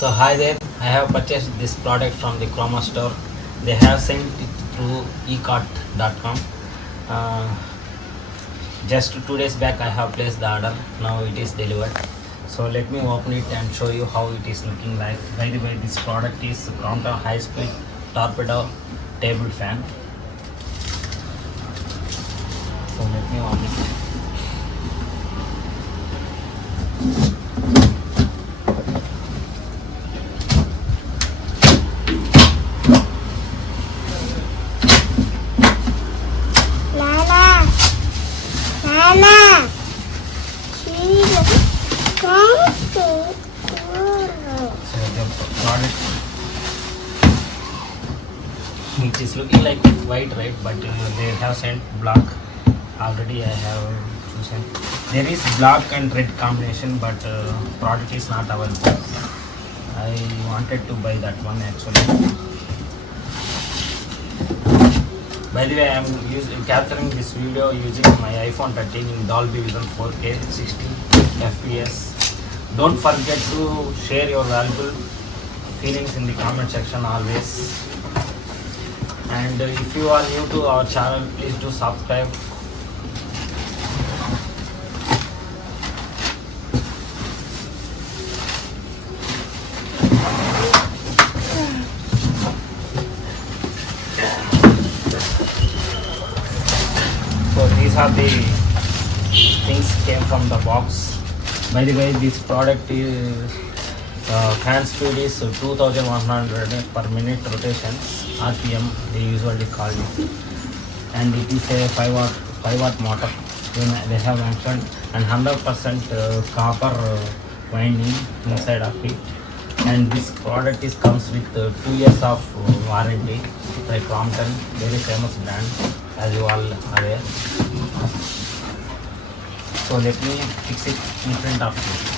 So hi there, I have purchased this product from the Chroma store. They have sent it through ecart.com. Uh, just 2 days back I have placed the order. Now it is delivered. So let me open it and show you how it is looking like. By the way, this product is Crompton high speed torpedo table fan. So let me open it. Nana, Nana, she's coming. So the product, it is looking like white, right? But they have sent black. Already I have chosen. There is black and red combination, but product is not available. I wanted to buy that one actually. By the way, I am capturing this video using my iPhone 13 in Dolby Vision 4K 60 FPS. Don't forget to share your valuable feelings in the comment section always. And if you are new to our channel, please do subscribe. So these are the things came from the box. By the way, this product is fan speed is 2100 per minute rotations RPM they usually call it, and it is a 5 watt motor. They have mentioned, and 100% copper winding inside of it. And this product is comes with 2 years of warranty by Crompton, very famous brand as you all aware. So let me fix it in front of you.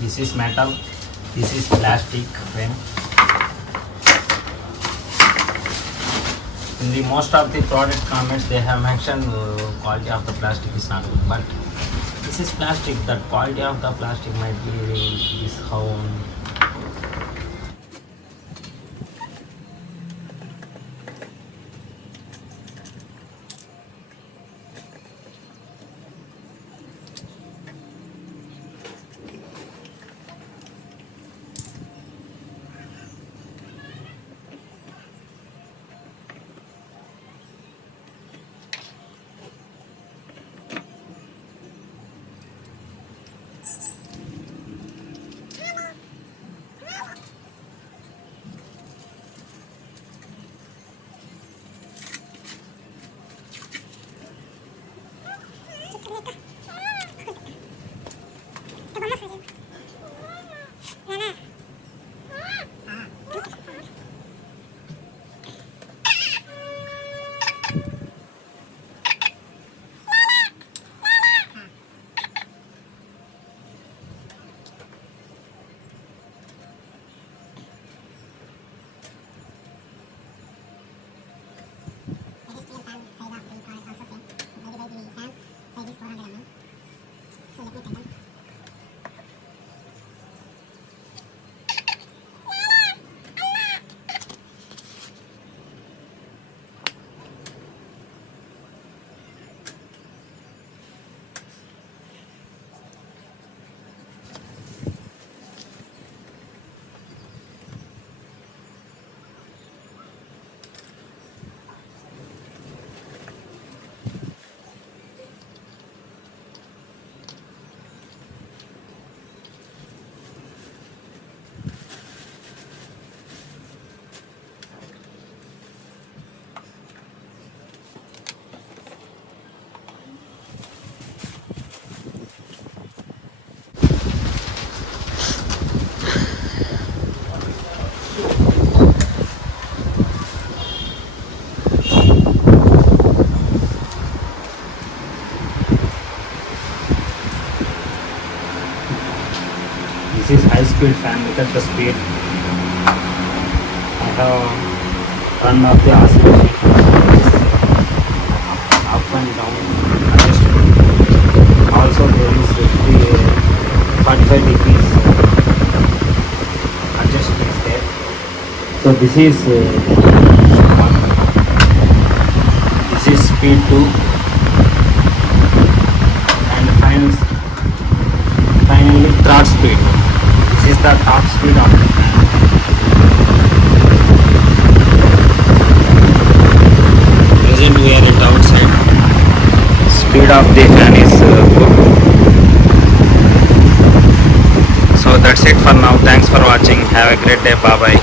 This is metal, this is plastic frame. In the most of the product comments they have mentioned quality of the plastic is not good, but this is plastic, that quality of the plastic might be this how. This is high speed fan. Look at the speed. I have turned off the oscillation. Up and down adjustment. Also there is the 45 degrees adjustment there. So this is one. This is speed 2, and finally third speed. This is the top speed of the fan. Present we are at outside. Speed of the fan is good. So that's it for now. Thanks for watching. Have a great day. Bye bye.